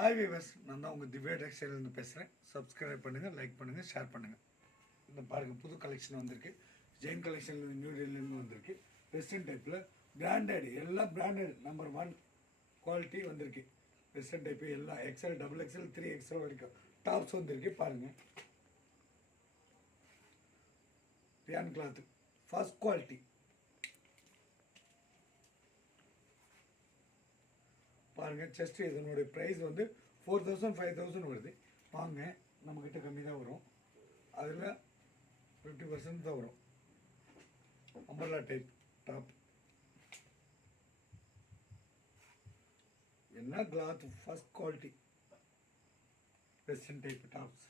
Hi viewers, நான் தான் உங்கள் திவ்யா டெக்ஸ்டைலேருந்து பேசுகிறேன். சப்ஸ்கிரைப் பண்ணுங்கள், லைக் பண்ணுங்கள், ஷேர் பண்ணுங்கள். இந்த பாருங்கள், புது கலெக்ஷன் வந்திருக்கு. ஜெயின் கலெக்ஷனில் நியூ டெல்லியிலேருந்து வந்திருக்கு. வெஸ்டர்ன் டைப்பில் பிராண்டட், எல்லாம் பிராண்டட் நம்பர் 1 குவாலிட்டி வந்திருக்கு. வெஸ்டர்ன் டைப்பு எல்லாம் XL, XXL, 3XL வரைக்கும் டாப்ஸ் வந்திருக்கு. பாருங்கள், ரியான் கிளாத்து ஃபர்ஸ்ட் குவாலிட்டி. பாருங்கள், செஸ்ட் இதனுடைய ப்ரைஸ் வந்து 4000 5000 வருது. வாங்க, நம்மக்கிட்ட கம்மி தான் வரும். அதில் 50% தான் வரும். அம்பர்லா டைப் டாப், என்ன cloth first quality. Western type tops,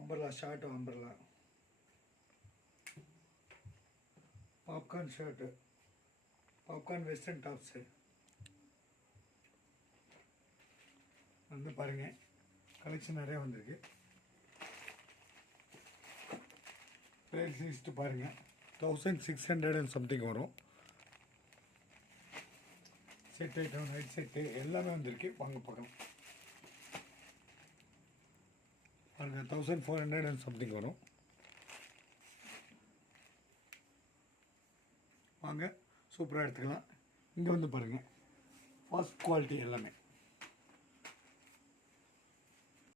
umbrella shirt, umbrella popcorn shirt, popcorn western tops வந்து பாருங்கள், கலெக்ஷன் நிறைய வந்திருக்கு. ப்ரைஸ் லிஸ்ட்டு பாருங்கள், 1600 and சம்திங் வரும். செட் ஐட்டம், நைட் செட்டு எல்லாமே வந்திருக்கு. வாங்க பார்க்கலாம். பாருங்கள், 1400 and சம்திங் வரும். வாங்க, சூப்பராக எடுத்துக்கலாம். இங்கே வந்து பாருங்கள், ஃபர்ஸ்ட் குவாலிட்டி எல்லாமே.